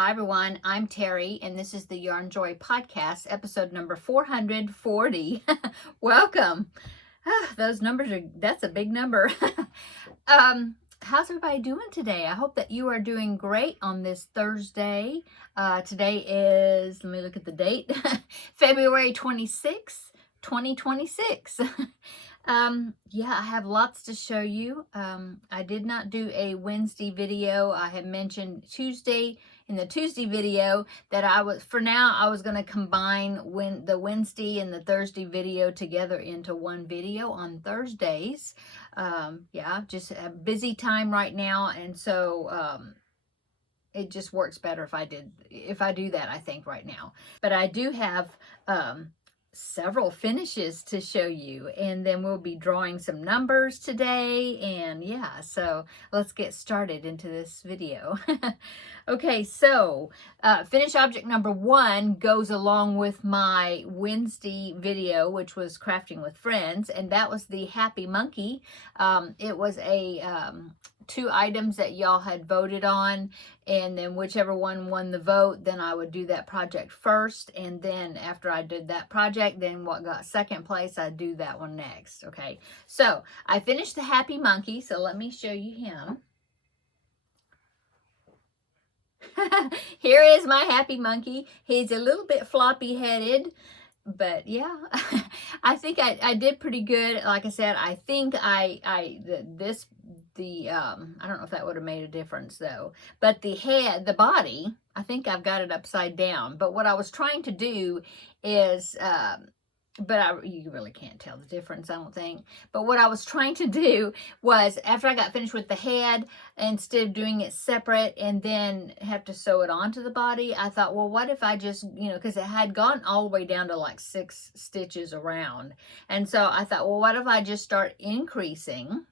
Hi everyone, I'm Terry and this is the YarnJoy podcast, episode number 440. Welcome. Those numbers that's a big number. How's everybody doing today? I hope that you are doing great on this Thursday. Today is, let me look at the date, February 26th, 2026. Yeah, I have lots to show you. I did not do a Wednesday video. I had mentioned Tuesday in the Tuesday video that I was going to combine the Wednesday and the Thursday video together into one video on Thursdays. Yeah, just a busy time right now, and so it just works better if I do that, I think, right now. But I do have several finishes to show you, and then we'll be drawing some numbers today, and yeah, so let's get started into this video. Okay, so finish object number 1 goes along with my Wednesday video, which was crafting with friends, and that was the happy monkey. It was a 2 items that y'all had voted on, and then whichever one won the vote, then I would do that project first, and then after I did that project, then what got second place, I'd do that one next. Okay, so I finished the happy monkey, so let me show you him. Here is my happy monkey. He's a little bit floppy headed, but yeah, I think I did pretty good. Like I said, I think I don't know if that would have made a difference though, but the body, I think I've got it upside down. But what I was trying to do is, you really can't tell the difference, I don't think. But what I was trying to do was, after I got finished with the head, instead of doing it separate and then have to sew it onto the body, I thought, well, what if I just, because it had gone all the way down to like 6 stitches around. And so I thought, well, what if I just start increasing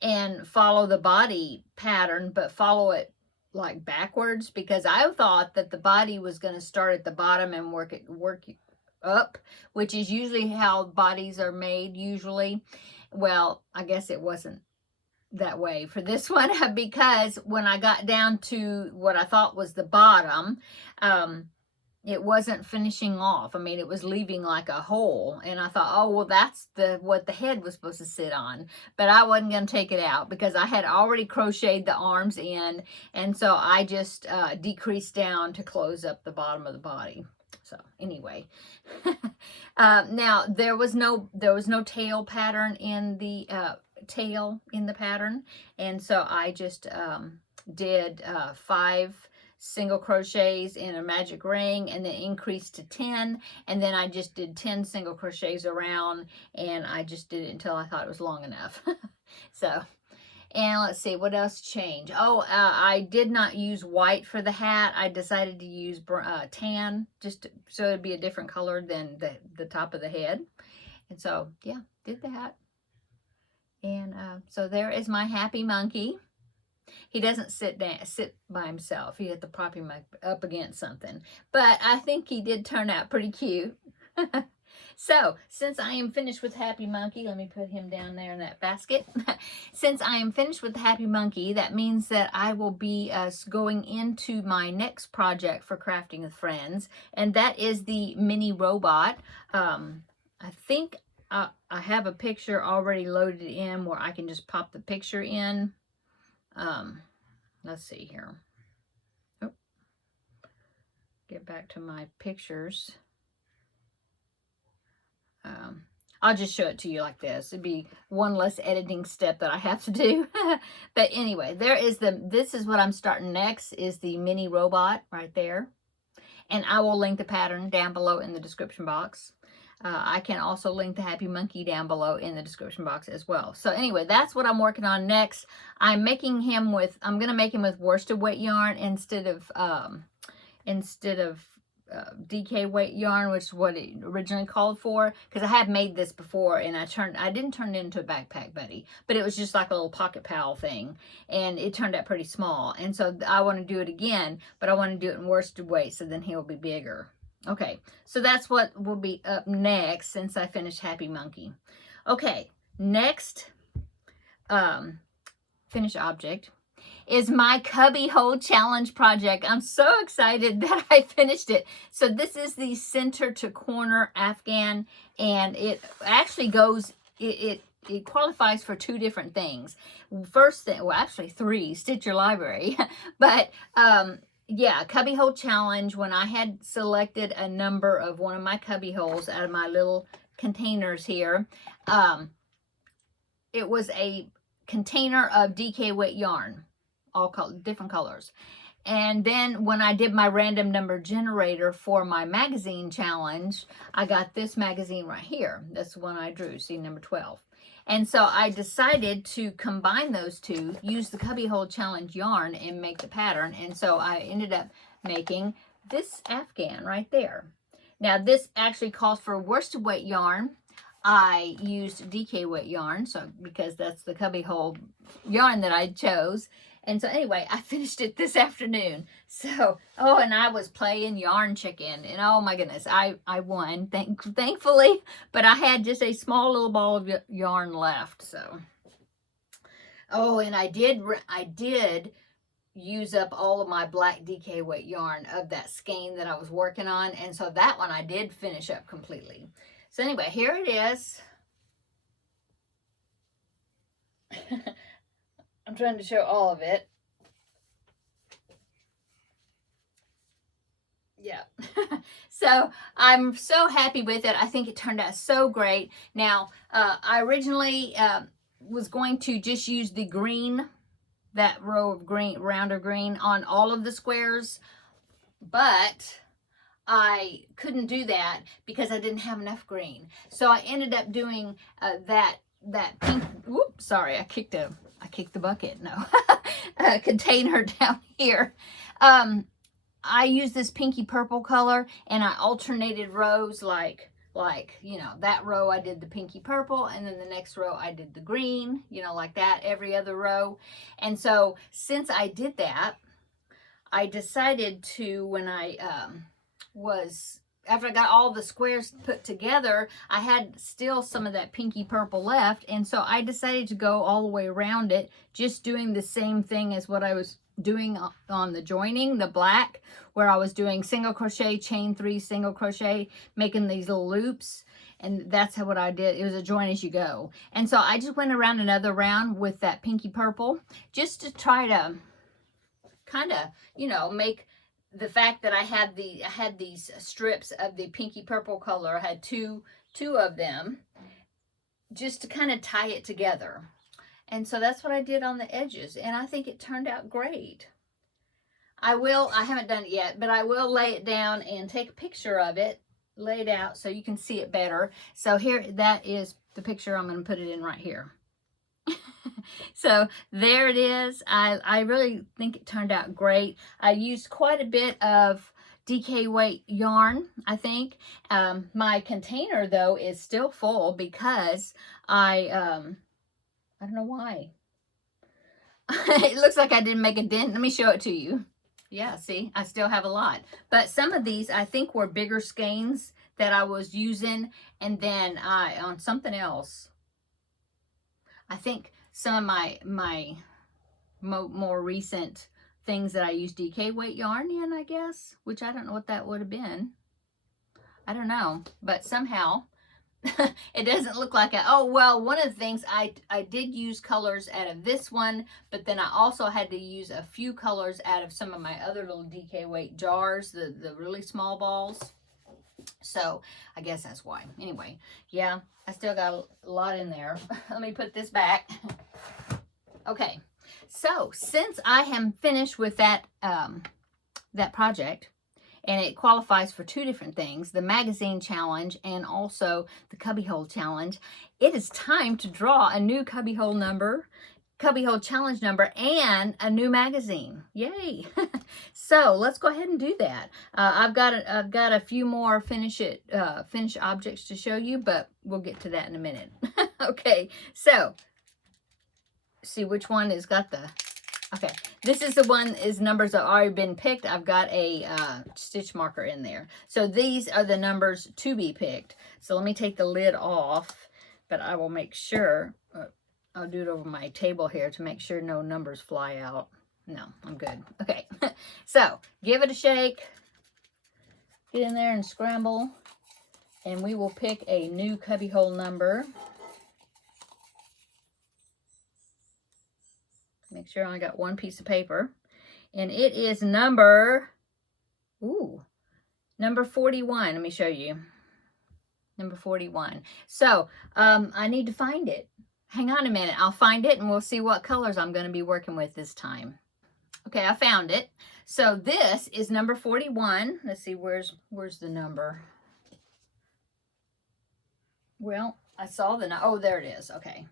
and follow the body pattern, but follow it like backwards, because I thought that the body was going to start at the bottom and work up, which is usually how bodies are made usually. Well, I guess it wasn't that way for this one, because when I got down to what I thought was the bottom, it wasn't finishing off. I mean, it was leaving like a hole, and I thought, oh, well, that's what the head was supposed to sit on. But I wasn't going to take it out because I had already crocheted the arms in, and so I just decreased down to close up the bottom of the body. So anyway, now there was no tail pattern in the pattern, and so I just did 5 single crochets in a magic ring, and then increased to 10, and then I just did 10 single crochets around, and I just did it until I thought it was long enough. So, and let's see, what else changed? Oh, I did not use white for the hat. I decided to use tan, so it'd be a different color than the top of the head. And so, yeah, did that. And so there is my happy monkey. He doesn't sit by himself. You have to prop him up against something. But I think he did turn out pretty cute. So, since I am finished with Happy Monkey, let me put him down there in that basket. Since I am finished with the Happy Monkey, that means that I will be going into my next project for Crafting with Friends, and that is the mini robot. I think I have a picture already loaded in where I can just pop the picture in. Let's see here. Oh, get back to my pictures. I'll just show it to you like this. It'd be one less editing step that I have to do. But anyway, this is what I'm starting next, is the mini robot right there. And I will link the pattern down below in the description box. I can also link the Happy Monkey down below in the description box as well. So anyway, that's what I'm working on next. I'm going to make him with worsted weight yarn instead of DK weight yarn, which is what it originally called for, because I have made this before, and I didn't turn it into a backpack buddy, but it was just like a little pocket pal thing, and it turned out pretty small. And so I want to do it again, but I want to do it in worsted weight, so then he'll be bigger. Okay, so that's what will be up next since I finished Happy Monkey. Okay, next finish object is my Cubby Hole Challenge project. I'm so excited that I finished it. So this is the center to corner Afghan, and it actually goes, it qualifies for 2 different things. First thing, well, actually 3, Stitch Your Library. But yeah, Cubby Hole Challenge, when I had selected a number of one of my cubby holes out of my little containers here, it was a container of DK weight yarn, all different colors. And then when I did my random number generator for my magazine challenge, I got this magazine right here. That's the one I drew, see, number 12. And so I decided to combine those 2, use the Cubby Hole Challenge yarn and make the pattern. And so I ended up making this Afghan right there. Now this actually calls for worsted weight yarn. I used DK weight yarn, so because that's the Cubby Hole yarn that I chose. And so anyway, I finished it this afternoon. So, oh, and I was playing Yarn Chicken, and oh my goodness, I won, thankfully, but I had just a small little ball of yarn left, so. Oh, and I did use up all of my black DK weight yarn of that skein that I was working on, and so that one I did finish up completely. So anyway, here it is. I'm trying to show all of it. Yeah. So I'm so happy with it. I think it turned out so great. Now, I originally was going to just use the green, that row of green, rounder green on all of the squares, but I couldn't do that because I didn't have enough green. So I ended up doing that pink, whoops, sorry, I kicked the bucket, no, container down here. I used this pinky purple color, and I alternated rows like, you know, that row I did the pinky purple, and then the next row I did the green, you know, like that, every other row. And so since I did that, I decided to, when I after I got all the squares put together, I had still some of that pinky purple left, and so I decided to go all the way around it, just doing the same thing as what I was doing on the joining, the black, where I was doing single crochet, chain 3, single crochet, making these little loops, and that's what I did. It was a join as you go. And so I just went around another round with that pinky purple, just to try to kind of, you know, make the fact that I had these strips of the pinky purple color. I had two of them, just to kind of tie it together. And so that's what I did on the edges, and I think it turned out great. I haven't done it yet, but I will lay it down and take a picture of it, lay it out so you can see it better. So here, that is the picture. I'm going to put it in right here. So there it is. I really think it turned out great. I used quite a bit of DK weight yarn, I think. My container, though, is still full because I don't know why. It looks like I didn't make a dent. Let me show it to you. Yeah, see, I still have a lot. But some of these, I think, were bigger skeins that I was using. And then on something else, I think some of my more recent things that I used DK weight yarn in, I guess, which I don't know what that would have been. I don't know, but somehow it doesn't look like oh, well, one of the things I did use colors out of this one, but then I also had to use a few colors out of some of my other little DK weight jars, the really small balls. So I guess that's why. Anyway, yeah, I still got a lot in there. Let me put this back. Okay, so since I am finished with that project, and it qualifies for 2 different things, the magazine challenge and also the Cubby Hole challenge, it is time to draw a new Cubby Hole number, Cubby Hole challenge number, and a new magazine. Yay! So let's go ahead and do that. I've got a few more finished objects to show you, but we'll get to that in a minute. Okay, so see which one has got the. Okay, this is the one is numbers that have already been picked. I've got a stitch marker in there. So these are the numbers to be picked. So let me take the lid off, but I will make sure. I'll do it over my table here to make sure no numbers fly out. No, I'm good. Okay, so give it a shake. Get in there and scramble. And we will pick a new cubbyhole number. Make sure I only got one piece of paper. And it is number 41. Let me show you. Number 41. So, I need to find it. Hang on a minute. I'll find it and we'll see what colors I'm going to be working with this time. Okay, I found it. So this is number 41. Let's see, where's the number? Well, I saw the, oh, there it is. Okay.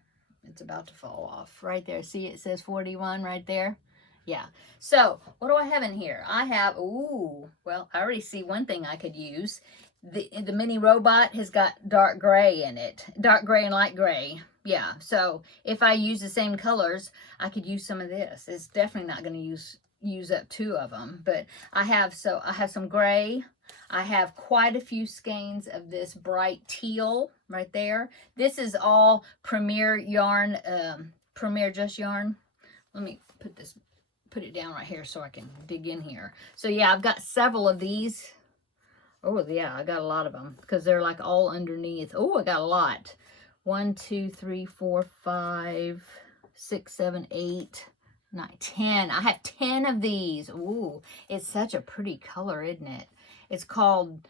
It's about to fall off right there. See, it says 41 right there. Yeah. So what do I have in here? I have, well, I already see one thing I could use. The mini robot has got dark gray in it. Dark gray and light gray. Yeah. So if I use the same colors, I could use some of this. It's definitely not going to use up two of them. But I have some gray. I have quite a few skeins of this bright teal right there. This is all Premier yarn, Premier Just yarn. Let me put it down right here so I can dig in here. So yeah, I've got several of these. Oh yeah, I got a lot of them because they're like all underneath. Oh, I got a lot. 1, 2, 3, 4, 5, 6, 7, 8, 9, 10. I have 10 of these. Ooh, it's such a pretty color, isn't it? It's called,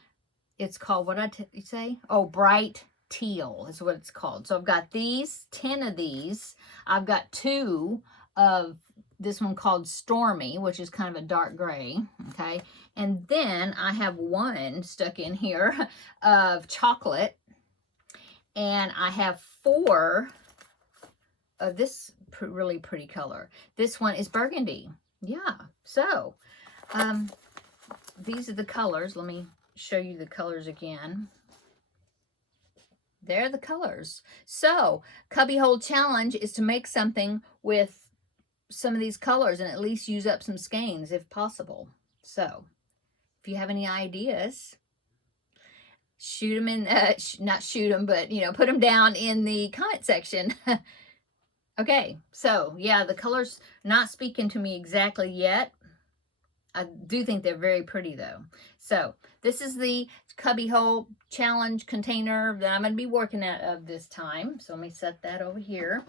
what did I say? Oh, bright teal is what it's called. So I've got these, 10 of these. I've got 2 of this one called Stormy, which is kind of a dark gray, okay? And then I have 1 stuck in here of chocolate. And I have 4 of this really pretty color. This one is burgundy. Yeah, so these are the colors. Let me show you the colors again. They're the colors. So, Cubbyhole Challenge is to make something with some of these colors and at least use up some skeins if possible. So, if you have any ideas, shoot them in, not shoot them, but, you know, put them down in the comment section. Okay, so, yeah, the colors not speaking to me exactly yet. I do think they're very pretty though. So this is the Cubbyhole Challenge container that I'm going to be working out of this time. So let me set that over here.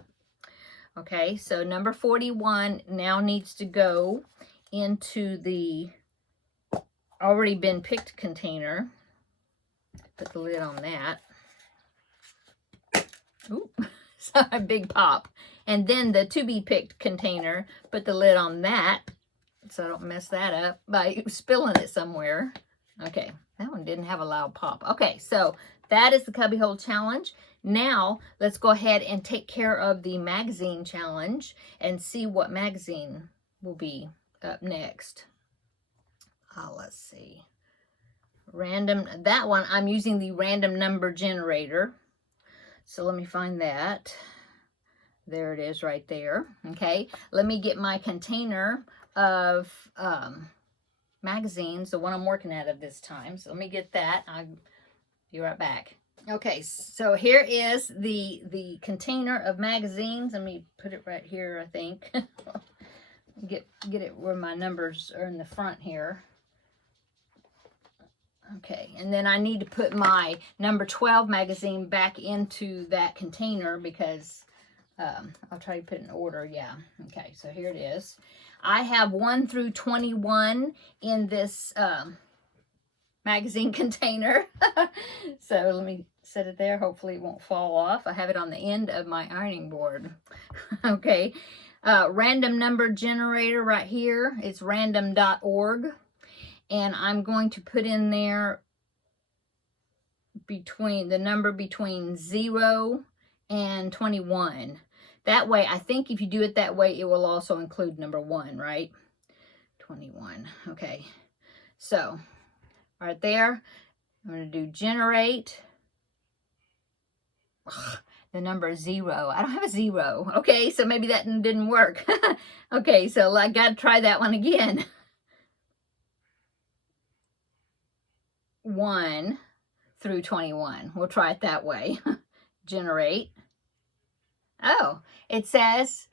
Okay, so number 41 now needs to go into the already been picked container. Put the lid on that. Ooh, sorry, big pop. And then the to be picked container, put the lid on that, so I don't mess that up by spilling it somewhere. Okay, that one didn't have a loud pop. Okay, so that is the Cubbyhole Challenge. Now, let's go ahead and take care of the magazine challenge and see what magazine will be up next. Let's see. Random, that one, I'm using the random number generator. So let me find that. There it is right there. Okay, let me get my container of magazines, the one I'm working out of this time. So let me get that. I'll be right back. Okay, so here is the container of magazines. Let me put it right here, I think. get it where my numbers are in the front here. Okay, and then I need to put my number 12 magazine back into that container because I'll try to put it in order. Yeah, okay, so here it is. I have 1 through 21 in this magazine container. So let me set it there. Hopefully it won't fall off. I have it on the end of my ironing board. Okay, random number generator right here. It's random.org. And I'm going to put in there the number between 0 and 21. That way, I think if you do it that way, it will also include number 1, right? 21. Okay. So, right there, I'm going to do generate. Ugh, the number 0. I don't have a 0. Okay, so maybe that didn't work. Okay, so I got to try that one again. 1 through 21. We'll try it that way. Generate. Oh, it says,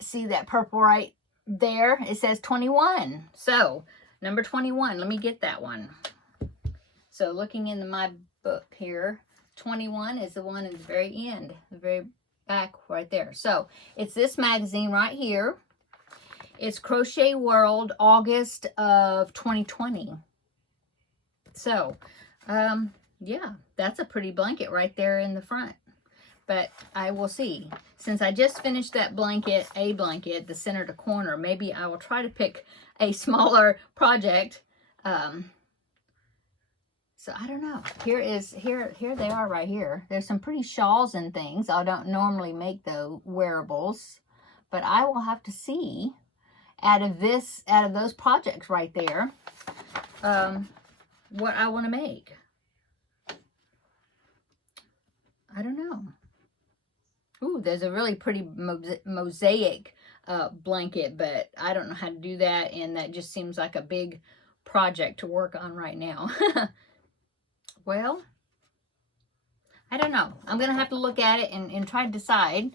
see that purple right there? It says 21. So, number 21, let me get that one. So, looking into my book here, 21 is the one at the very end, the very back right there. So, it's this magazine right here. It's Crochet World, August of 2020. So, yeah, that's a pretty blanket right there in the front. But I will see. Since I just finished that blanket, the center to corner, maybe I will try to pick a smaller project. So I don't know. Here they are right here. There's some pretty shawls and things. I don't normally make those wearables, but I will have to see out of those projects right there, what I want to make. I don't know. Ooh, there's a really pretty mosaic blanket, but I don't know how to do that, and that just seems like a big project to work on right now. Well, I don't know. I'm going to have to look at it and try to decide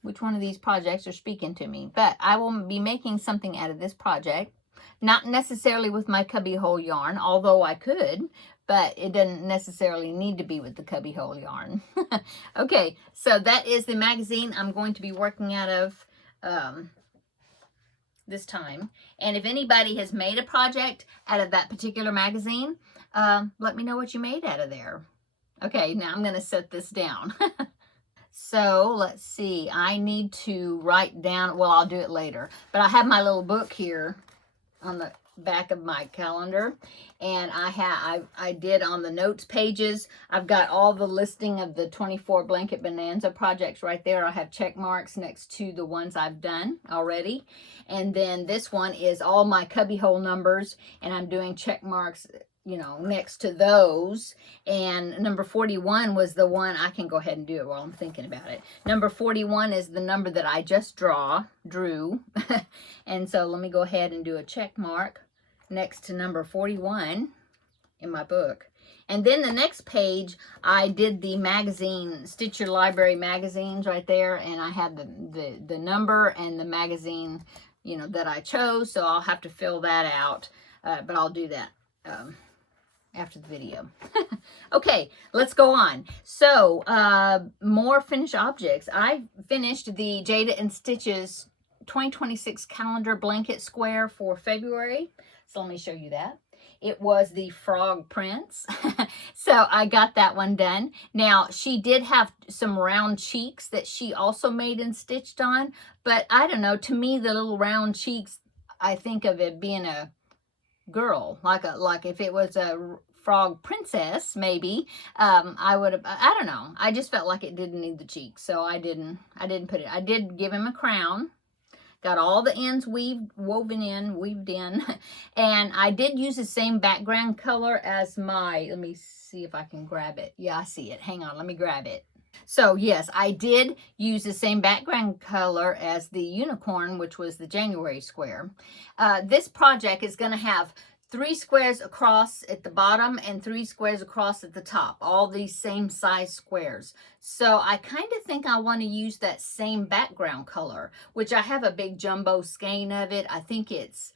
which one of these projects are speaking to me. But I will be making something out of this project. Not necessarily with my cubbyhole yarn, although I could, but it doesn't necessarily need to be with the cubbyhole yarn. Okay, so that is the magazine I'm going to be working out of this time. And if anybody has made a project out of that particular magazine, let me know what you made out of there. Okay, now I'm going to set this down. So let's see, I need to write down, well, I'll do it later, but I have my little book here on the back of my calendar, and I did on the notes pages, I've got all the listing of the 24 blanket bonanza projects right there. I have check marks next to the ones I've done already, and then this one is all my cubbyhole numbers, and I'm doing check marks, you know, next to those. And number 41 was the one, I can go ahead and do it while I'm thinking about it. Number 41 is the number that I just drew. And so let me go ahead and do a check mark next to number 41 in my book. And then the next page, I did the magazine, Stitch Your Library magazines right there, and I had the number and the magazine, you know, that I chose, so I'll have to fill that out, but I'll do that after the video. Okay, let's go on. So, more finished objects. I finished the Jada and Stitches 2026 calendar blanket square for February. So let me show you that. It was the frog prints. So I got that one done. Now, she did have some round cheeks that she also made and stitched on, but I don't know, to me, the little round cheeks, I think of it being a girl, like if it was a frog princess, maybe I would have, I don't know, I just felt like it didn't need the cheeks, so I didn't put it. I did give him a crown, got all the ends weaved in, and I did use the same background color as my, let me see if I can grab it. Yeah, I see it. Hang on, let me grab it. So yes, I did use the same background color as the unicorn, which was the January square. This project is going to have 3 squares across at the bottom and 3 squares across at the top, all these same size squares. So I kind of think I want to use that same background color, which I have a big jumbo skein of it. I think it's,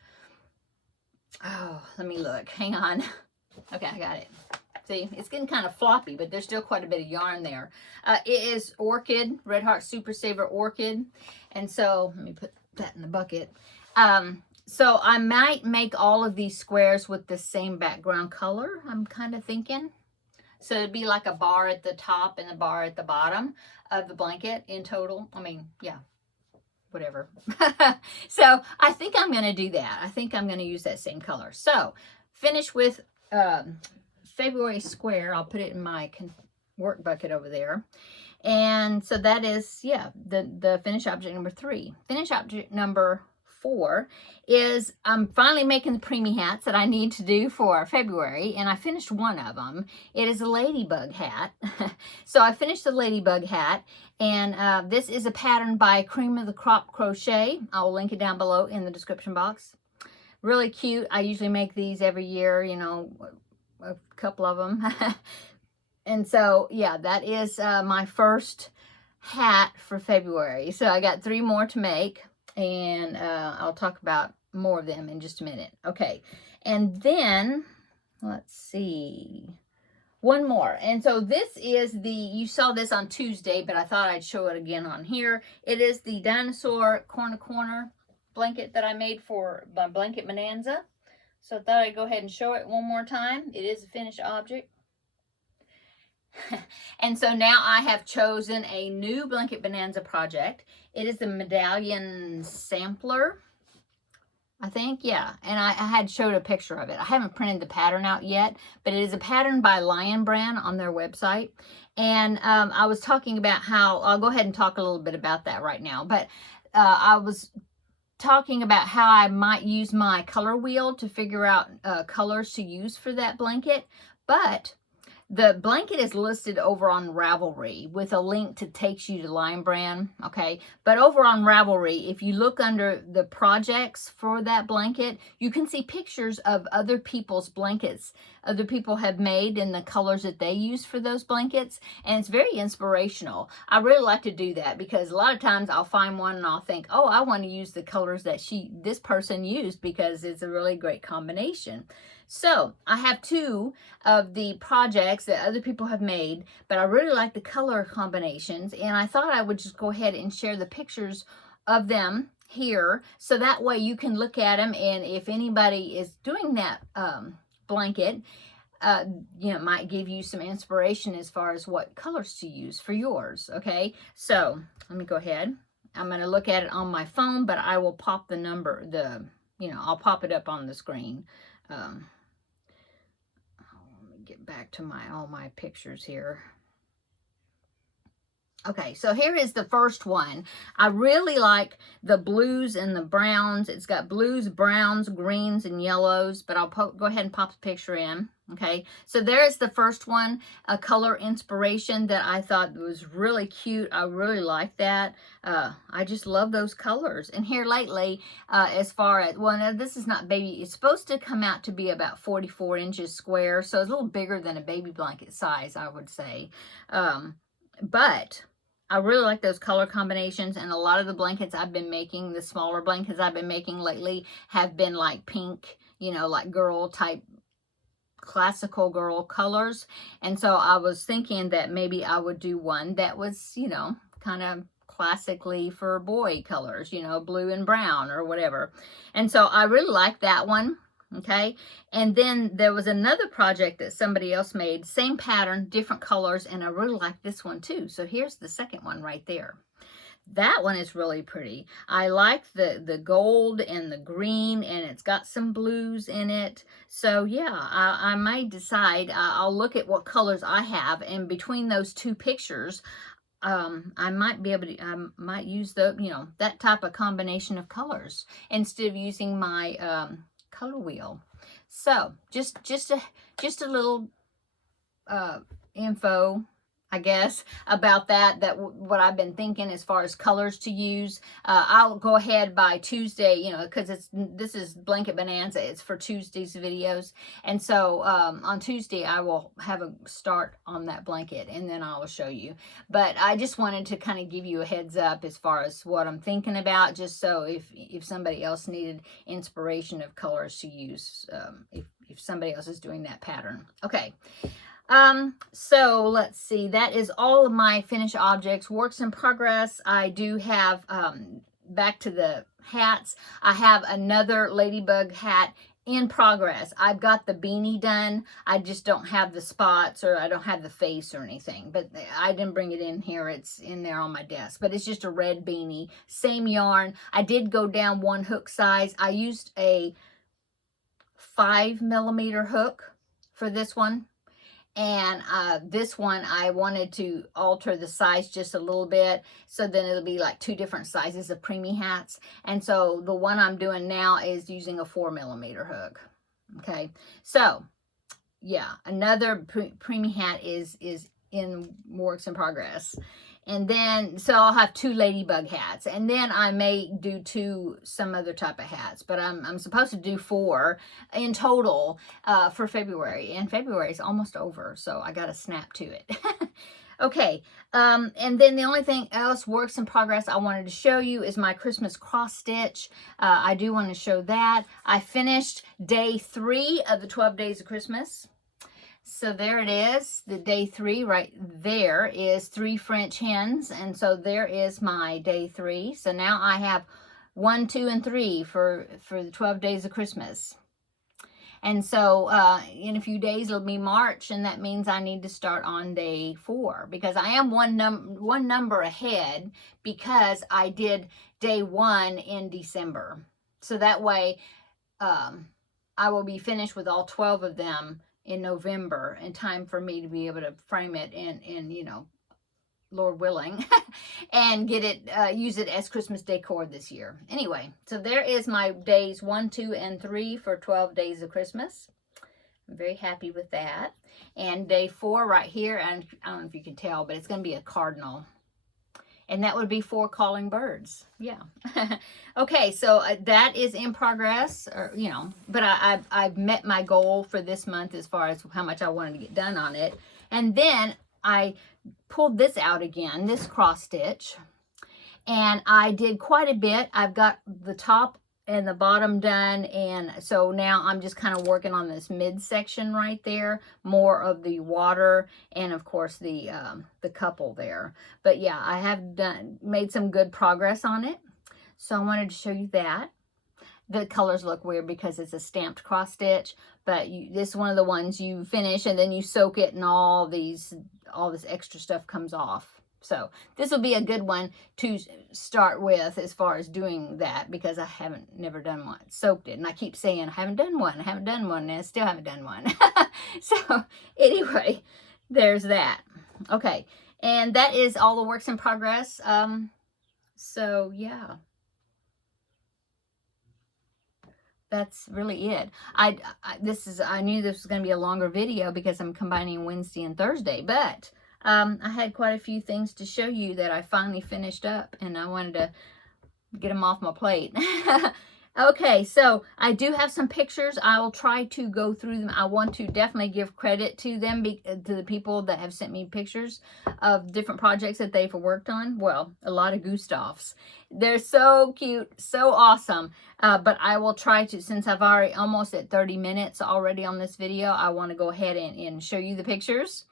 oh, let me look. Hang on. Okay, I got it. See, it's getting kind of floppy, but there's still quite a bit of yarn there. It is Orchid, Red Heart Super Saver Orchid. And so, let me put that in the bucket. So I might make all of these squares with the same background color, I'm kind of thinking. So it'd be like a bar at the top and a bar at the bottom of the blanket in total. I mean, yeah, whatever. So I think I'm going to do that. I think I'm going to use that same color. So finish with February square. I'll put it in my work bucket over there. And so that is, yeah, the finish object number 3. Finish object number 4 is I'm finally making the preemie hats that I need to do for February, and I finished one of them. It is a ladybug hat. So I finished the ladybug hat, and this is a pattern by Cream of the Crop Crochet. I'll link it down below in the description box. Really cute. I usually make these every year, you know, a couple of them. And so, yeah, that is my first hat for February. So I got 3 more to make, and I'll talk about more of them in just a minute. Okay, and then let's see, one more. And so this is you saw this on Tuesday, but I thought I'd show it again on here. It is the dinosaur corner blanket that I made for my Blanket Bonanza. So I thought I'd go ahead and show it one more time. It is a finished object. And so now I have chosen a new Blanket Bonanza project. It is the Medallion Sampler, I think, yeah. And I had showed a picture of it. I haven't printed the pattern out yet, but it is a pattern by Lion Brand on their website. And I was talking about how, I'll go ahead and talk a little bit about that right now, but I was talking about how I might use my color wheel to figure out colors to use for that blanket. But the blanket is listed over on Ravelry with a link to takes you to Lion Brand, okay? But over on Ravelry, if you look under the projects for that blanket, you can see pictures of other people's blankets other people have made in the colors that they use for those blankets, and it's very inspirational. I really like to do that because a lot of times I'll find one and I'll think, oh, I want to use the colors that this person used because it's a really great combination. So I have 2 of the projects that other people have made, but I really like the color combinations, and I thought I would just go ahead and share the pictures of them here, so that way you can look at them, and if anybody is doing that blanket, you know, it might give you some inspiration as far as what colors to use for yours, okay? So let me go ahead. I'm going to look at it on my phone, but I will pop the number, I'll pop it up on the screen. Let me get back to all my pictures here. Okay, so here is the first one. I really like the blues and the browns. It's got blues, browns, greens, and yellows, but I'll go ahead and pop the picture in. Okay, so there's the first one, a color inspiration that I thought was really cute. I really like that. I just love those colors. And here lately, as far as, well, no, this is not baby. It's supposed to come out to be about 44 inches square, so it's a little bigger than a baby blanket size, I would say. But I really like those color combinations, and a lot of the blankets I've been making, the smaller blankets I've been making lately, have been like pink, like girl type, classical girl colors. And so I was thinking that maybe I would do one that was, kind of classically for boy colors, blue and brown or whatever. And so I really like that one. Okay, and then there was another project that somebody else made, same pattern, different colors, and I really like this one too. So here's the second one right there. That one is really pretty. I like the gold and the green, and it's got some blues in it. So yeah, I might decide, I'll look at what colors I have, and between those 2 pictures, I might be able to, I might use that type of combination of colors instead of using my color wheel. So just a little info, I guess, about that what I've been thinking as far as colors to use. I'll go ahead by Tuesday, because this is Blanket Bonanza. It's for Tuesday's videos. And so on Tuesday, I will have a start on that blanket, and then I will show you. But I just wanted to kind of give you a heads up as far as what I'm thinking about, just so if somebody else needed inspiration of colors to use, if somebody else is doing that pattern. Okay. So let's see, that is all of my finished objects, works in progress. I do have, back to the hats, I have another ladybug hat in progress. I've got the beanie done. I just don't have the spots, or I don't have the face or anything, but I didn't bring it in here. It's in there on my desk, but it's just a red beanie, same yarn. I did go down 1 hook size. I used a 5mm hook for this one. And this one, I wanted to alter the size just a little bit, so then it'll be like 2 different sizes of preemie hats. And so the one I'm doing now is using a 4mm hook. Okay, so yeah, another preemie hat is in works in progress. And then, so I'll have 2 ladybug hats, and then I may do some other type of hats, but I'm supposed to do 4 in total for February, and February is almost over, so I got to snap to it. Okay, and then the only thing else works in progress I wanted to show you is my Christmas cross stitch. I do want to show that. I finished day 3 of the 12 days of Christmas. So there it is, the day 3 right there is 3 French hens, and so there is my day 3. So now I have 1, 2, and 3 for the 12 days of Christmas. And so in a few days it'll be March, and that means I need to start on day 4 because I am one number ahead because I did day 1 in December. So that way I will be finished with all 12 of them in November in time for me to be able to frame it in you know, Lord willing, and get it, use it as Christmas decor this year. Anyway, so there is my days 1, 2, and 3 for 12 days of Christmas. I'm very happy with that. And day 4 right here, and I don't know if you can tell, but it's going to be a cardinal. And that would be 4 calling birds. Yeah. Okay, so that is in progress, or, you know, but I've met my goal for this month as far as how much I wanted to get done on it. And then I pulled this out again, this cross stitch, and I did quite a bit. I've got the top and the bottom done, and so now I'm just kind of working on this midsection right there, more of the water and of course the couple there. But yeah, I have made some good progress on it, so I wanted to show you that. The colors look weird because it's a stamped cross stitch, but this is one of the ones you finish and then you soak it, and all this extra stuff comes off. So this will be a good one to start with as far as doing that, because I never done one. Soaked it, and I keep saying I haven't done one, and I still haven't done one. So anyway, there's that. Okay, and that is all the works in progress. So yeah. That's really it. I knew this was going to be a longer video because I'm combining Wednesday and Thursday, but I had quite a few things to show you that I finally finished up, and I wanted to get them off my plate. Okay, so I do have some pictures. I will try to go through them. I want to definitely give credit to them, to the people that have sent me pictures of different projects that they've worked on. Well, a lot of Gustavs. They're so cute, so awesome. But I will try to, since I've already almost at 30 minutes already on this video, I want to go ahead and show you the pictures.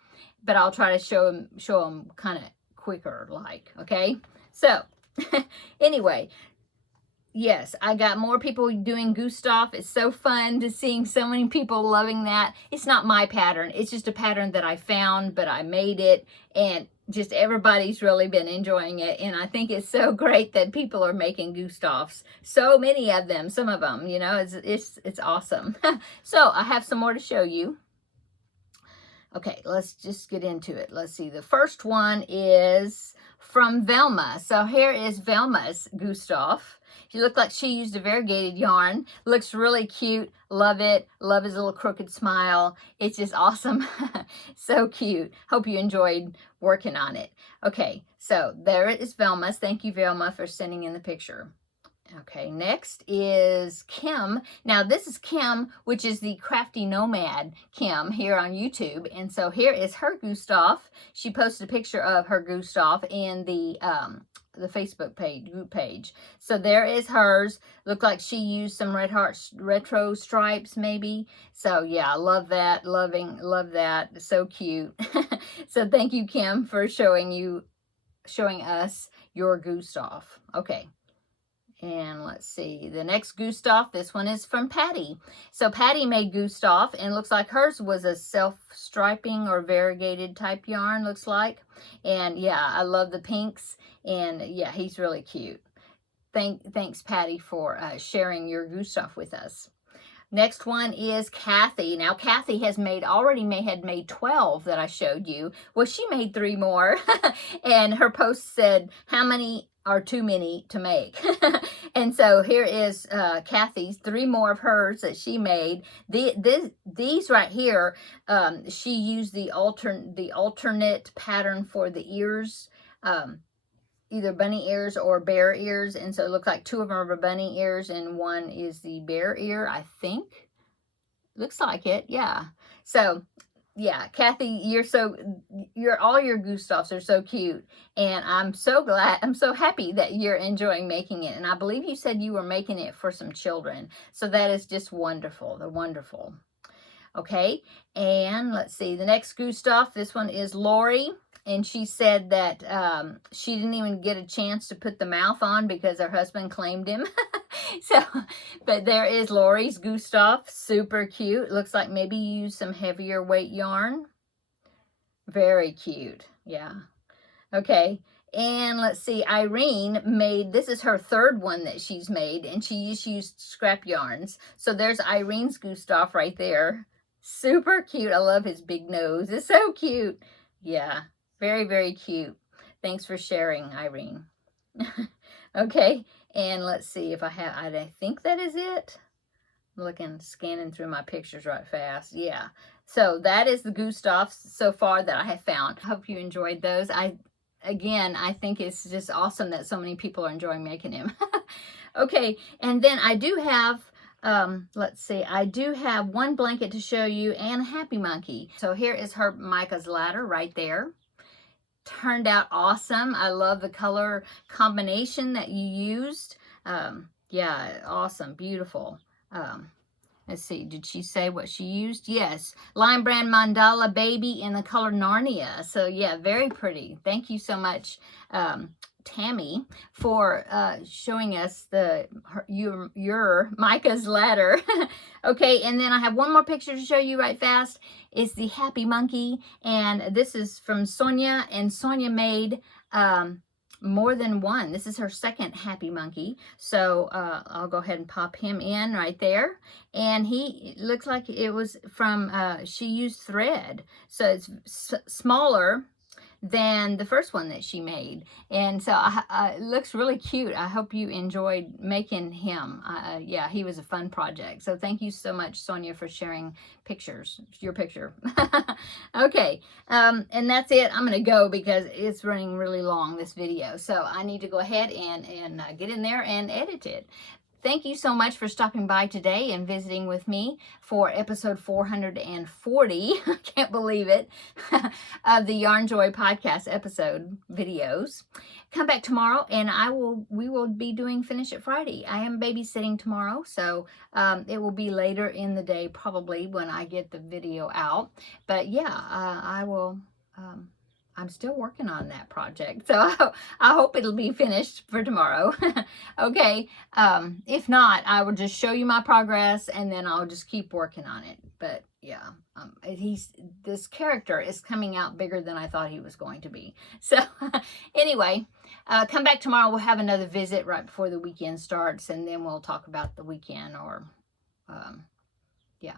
But I'll try to show them kind of quicker, like, okay? So, anyway, yes, I got more people doing Gustav. It's so fun to seeing so many people loving that. It's not my pattern. It's just a pattern that I found, but I made it, and just everybody's really been enjoying it. And I think it's so great that people are making Gustavs. So many of them, some of them, you know, it's awesome. So I have some more to show you. Okay, let's just get into it. Let's see. The first one is from Velma. So here is Velma's Gustav. She looked like she used a variegated yarn. Looks really cute. Love it. Love his little crooked smile. It's just awesome. So cute. Hope you enjoyed working on it. Okay, so there it is, Velma's. Thank you, Velma, for sending in the picture. Okay, next is Kim. Now, this is Kim, which is the Crafty Nomad Kim here on YouTube. And so here is her Gustav. She posted a picture of her Gustav in the Facebook group page. So there is hers. Looked like she used some retro stripes maybe. So yeah, I love that. Love that. So cute. So thank you, Kim, for showing us your Gustav. Okay. And let's see, the next Gustav, this one is from Patty. So Patty made Gustav, and looks like hers was a self-striping or variegated type yarn, looks like. And yeah, I love the pinks, and yeah, he's really cute. Thanks, Patty, for sharing your Gustav with us. Next one is Kathy. Now, Kathy had made 12 that I showed you. Well, she made 3 more, and her post said, how many are too many to make? And so here is Kathy's 3 more of hers that she made. These right here, she used the alternate pattern for the ears, either bunny ears or bear ears. And so it looks like 2 of them are bunny ears and 1 is the bear ear, I think. Looks like it, yeah. So yeah, Kathy, all your Gustavs are so cute, and I'm so happy that you're enjoying making it. And I believe you said you were making it for some children, so that is just wonderful. They're wonderful. Okay, and let's see, the next Gustav, this one is Lori, and she said that she didn't even get a chance to put the mouth on because her husband claimed him. So, but there is Lori's Gustav, super cute. Looks like maybe you used some heavier weight yarn. Very cute, yeah. Okay, and let's see, Irene made, this is her third one that she's made, and she just used scrap yarns. So there's Irene's Gustav right there. Super cute. I love his big nose. It's so cute. Yeah, very, very cute. Thanks for sharing, Irene. Okay, and let's see if I think that is it. I'm looking, scanning through my pictures right fast. Yeah, so that is the Gustavs so far that I have found. Hope you enjoyed those. Again, I think it's just awesome that so many people are enjoying making him. Okay, and then I do have, let's see, I do have one blanket to show you and a happy monkey. So here is her Micah's ladder right there. Turned out awesome. I love the color combination that you used. Yeah, awesome, beautiful. Let's see, did she say what she used? Yes, Lime Brand Mandala Baby in the color Narnia. So yeah, very pretty. Thank you so much, Tammy, for showing us your Micah's ladder. Okay, and then I have one more picture to show you right fast. It's the Happy Monkey, and this is from Sonia, and Sonia made more than one. This is her second Happy Monkey, so I'll go ahead and pop him in right there. And he looks like it was from, she used thread, so it's smaller than the first one that she made, and so it looks really cute. I hope you enjoyed making him. Yeah, he was a fun project. So thank you so much, Sonia, for sharing your picture. Okay, and that's it. I'm gonna go because it's running really long, this video, so I need to go ahead and get in there and edit it. Thank you so much for stopping by today and visiting with me for episode 440, I can't believe it, of the YarnJoy podcast episode videos. Come back tomorrow and we will be doing Finish It Friday. I am babysitting tomorrow, so it will be later in the day probably when I get the video out. But yeah, I will... I'm still working on that project, so I hope it'll be finished for tomorrow. Okay, if not, I will just show you my progress, and then I'll just keep working on it. But yeah, this character is coming out bigger than I thought he was going to be. So anyway, come back tomorrow. We'll have another visit right before the weekend starts, and then we'll talk about the weekend, or yeah.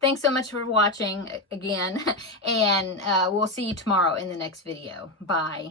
Thanks so much for watching again, and we'll see you tomorrow in the next video. Bye.